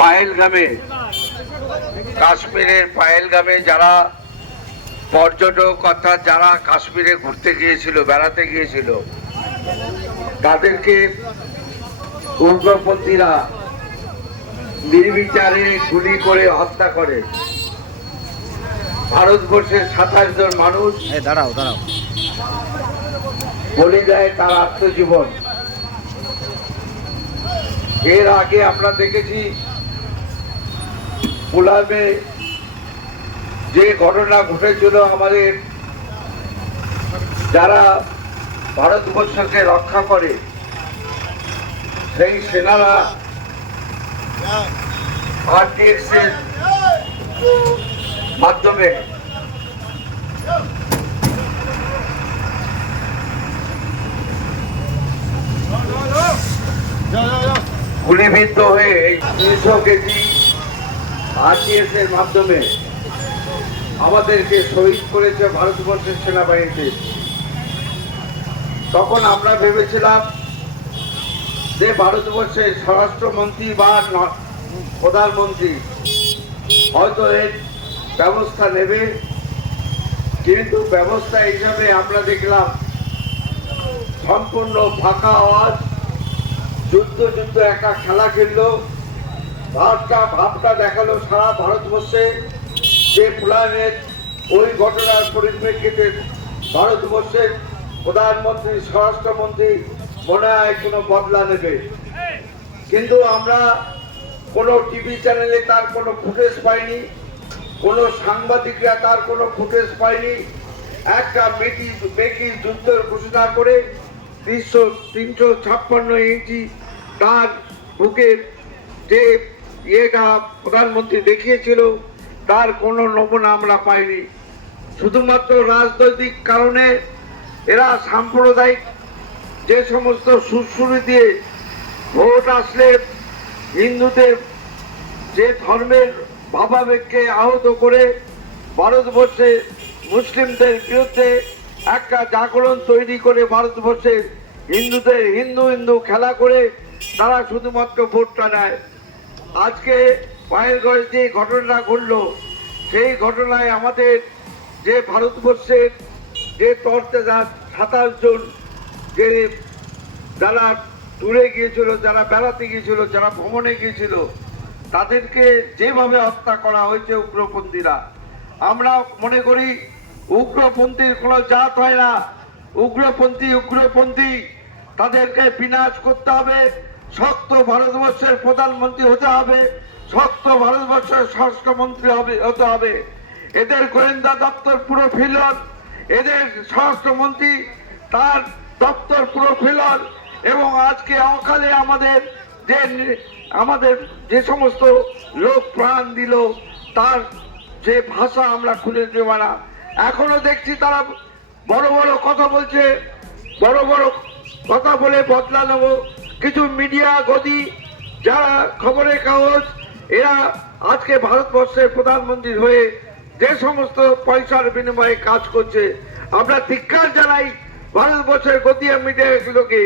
পায়েলগামে কাশ্মীরের পায়েলগামে যারা পর্যটক অর্থাৎ যারা কাশ্মীরে ঘুরতে গিয়েছিল বেড়াতে গিয়েছিল তাদেরকে উগ্রপন্থীরা নির্বিচারে গুলি করে হত্যা করে। ভারতবর্ষের সাতাশ জন মানুষ দাঁড়াও দাঁড়াও। বলি দেয় তার আত্মজীবন। এর আগে আমরা দেখেছি পুলামে যে ঘটনা ঘটেছিল আমাদের, যারা ভারতবর্ষকে রক্ষা করে, সেই সেনারা আরটিএক্স এর মাধ্যমে গুলিবিদ্ধ হয়ে তিনশো কেজি আরটিএস এর মাধ্যমে আমাদেরকে শহীদ করেছে ভারতবর্ষের সেনাবাহিনীতে। তখন আমরা ভেবেছিলাম যে ভারতবর্ষের স্বরাষ্ট্রমন্ত্রী বা প্রধানমন্ত্রী হয়তো এর ব্যবস্থা নেবে। কিন্তু ব্যবস্থা হিসাবে আমরা দেখলাম সম্পূর্ণ ফাঁকা আওয়াজ, যুদ্ধ যুদ্ধ একটা খেলা খেললো। ভাবটা ভাবটা দেখাল সারা ভারতবর্ষে যে প্ল্যানের ওই ঘটনার পরিপ্রেক্ষিতে ভারতবর্ষের প্রধানমন্ত্রী, স্বরাষ্ট্রমন্ত্রী মনে হয় কোনো বদলা নেবে। কিন্তু আমরা কোনো টিভি চ্যানেলে তার কোনো ফুটেজ পাইনি, কোনো সাংবাদিকরা তার কোনো ফুটেজ পাইনি। একটা মেকি মেকি যুদ্ধের ঘোষণা করে তিনশো তিনশো ছাপ্পান্ন ইঞ্চি তার বুকের যে ইয়েটা প্রধানমন্ত্রী দেখিয়েছিল, তার কোনো নমুনা আমরা পাইনি। শুধুমাত্র রাজনৈতিক কারণে এরা সাম্প্রদায়িক যে সমস্ত সুরসুরি দিয়ে ভোট আসলে হিন্দুদের যে ধর্মের ভাবাবেগকে আহত করে ভারতবর্ষে মুসলিমদের বিরুদ্ধে একটা জাগরণ তৈরি করে ভারতবর্ষের হিন্দুদের হিন্দু হিন্দু খেলা করে তারা শুধুমাত্র ভোটটা নেয়। আজকে পায়েলগঞ্জ যে ঘটনা ঘটলো, সেই ঘটনায় আমাদের যে ভারতবর্ষের যে তর্তে সাতাশ জন যে যারা ট্যুরে গিয়েছিল, যারা বেড়াতে গিয়েছিল, যারা ভ্রমণে গিয়েছিল, তাদেরকে যেভাবে হত্যা করা হয়েছে উগ্রপন্থীরা, আমরা মনে করি উগ্রপন্থীর কোনো জাত হয় না। উগ্রপন্থী উগ্রপন্থী, তাদেরকে বিনাশ করতে হবে। শক্ত ভারতবর্ষের প্রধানমন্ত্রী হতে হবে শক্ত ভারতবর্ষের স্বরাষ্ট্রমন্ত্রী হবে, হতে হবে। এদের গোয়েন্দা দপ্তর পুরো ফিলন এদের স্বরাষ্ট্রমন্ত্রী তার দপ্তর পুরো ফেলার এবং আজকে অকালে আমাদের যে আমাদের যে সমস্ত লোক প্রাণ দিল, তার যে ভাষা আমরা খুলে দেব না। এখনও দেখছি তারা বড় বড় কথা বলছে, বড় বড় কথা বলে বদলা নেব। কিছু মিডিয়া গদি যারা খবরের কাগজ, এরা আজকে ভারতবর্ষের প্রধানমন্ত্রী হয়ে যে সমস্ত পয়সার বিনিময়ে কাজ করছে, আমরা ধিক্ষার জানাই ভারতবর্ষের গতিয়া মিডিয়াগুলোকে।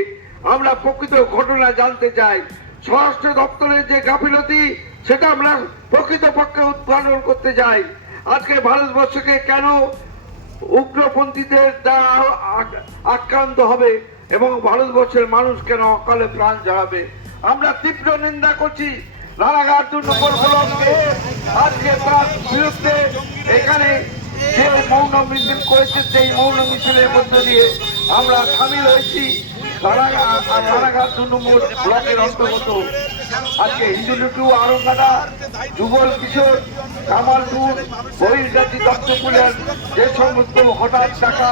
আমরা প্রকৃত ঘটনা জানতে চাই। স্বরাষ্ট্র দপ্তরের যে গাফিলতি, সেটা আমরা প্রকৃত পক্ষে উদ্ঘাটন করতে চাই। আজকে ভারতবর্ষকে কেন উগ্রপন্থীদের দ্বারা আক্রান্ত হবে এবং ভারতবর্ষের মানুষ কেন অকালে প্রাণ জাহাবে আমরা তীব্র নিন্দা করছি আজকে এখানে যে করেছে, সেই দিয়ে আমরা সামিল হয়েছি। দু নম্বর অন্তর্গত। আজকে হিন্দুলুটু আরঙ্গাটা যুগল কিশোর কামালপুর বহির্জাতি দত্তপুরের যে সমস্ত হঠাৎ টাকা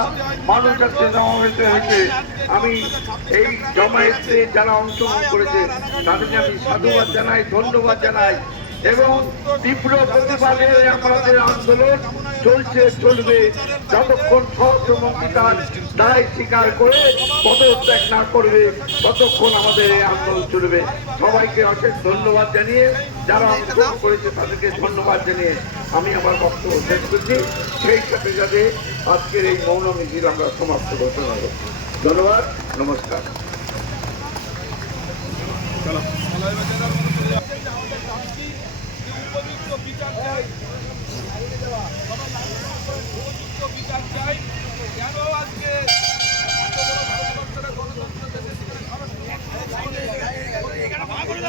মানুষ আজকে হয়েছে আমি এই জমায়েতে যারা অংশগ্রহণ করেছে, তাদেরকে আমি সাধুবাদ জানাই, ধন্যবাদ জানাই, এবং তীব্র প্রতিবাদে আমাদের আন্দোলন চলছে, চলবে, যতক্ষণ স্বরাষ্ট্রমন্ত্রী তার দায় স্বীকার করে পদত্যাগ না করবে ততক্ষণ আমাদের এই আন্দোলন চলবে। সবাইকে অশেষ ধন্যবাদ জানিয়ে, যারা অংশগ্রহণ করেছে তাদেরকে ধন্যবাদ জানিয়ে আমি আমার বক্তব্য শেষ করছি। সেই সাথে সাথে আজকের এই মৌন মিছিল আমরা সমাপ্ত করতে পারব। ধন্যবাদ, নমস্কার। বিচার